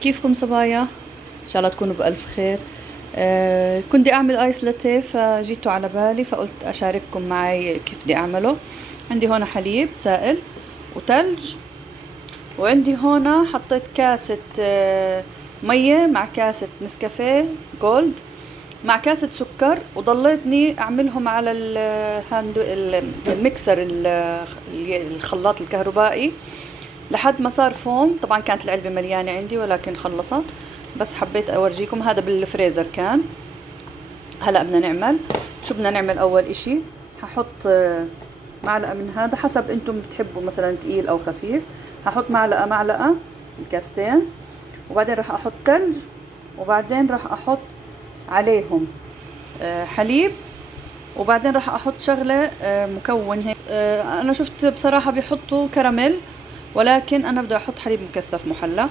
كيفكم صبايا؟ ان شاء الله تكونوا بألف خير. كنت بدي اعمل ايس لاتيه فجيتوا على بالي فقلت اشارككم معي كيف بدي اعمله. عندي هون حليب سائل وتلج، وعندي هون حطيت كاسة مية مع كاسة نسكافيه جولد مع كاسة سكر، وضليتني اعملهم على الميكسر الخلاط الكهربائي لحد ما صار فوم. طبعا كانت العلبة مليانة عندي ولكن خلصت، بس حبيت اورجيكم. هذا بالفريزر كان. هلا بدنا نعمل شو بدنا نعمل. اول اشي هحط معلقة من هذا حسب انتم بتحبوا، مثلا تقيل او خفيف. هحط معلقة الكاستين، وبعدين راح احط ثلج، وبعدين راح احط عليهم حليب، وبعدين راح احط شغله مكون هيك. انا شفت بصراحه بيحطوا كراميل، ولكن انا بدي احط حليب مكثف محلى.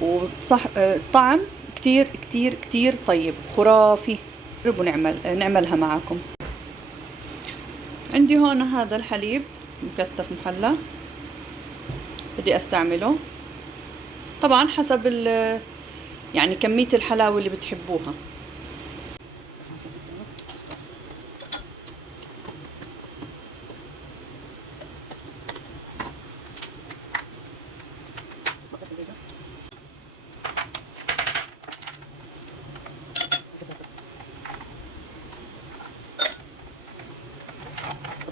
وصح الطعم كتير كتير كتير طيب خرافي. جربوا نعملها معاكم. عندي هون هذا الحليب مكثف محلى بدي استعمله، طبعا حسب يعني كمية الحلاوة اللي بتحبوها.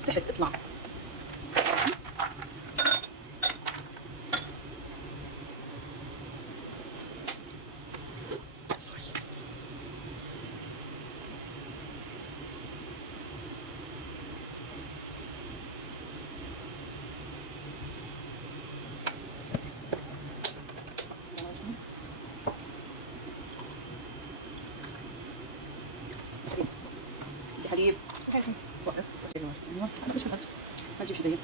بصحت اطلع. حليب وقف. انا بشغل هجيب شو دقيق.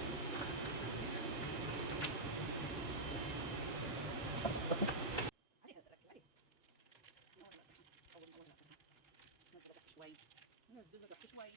شوي نزل تحت شوي.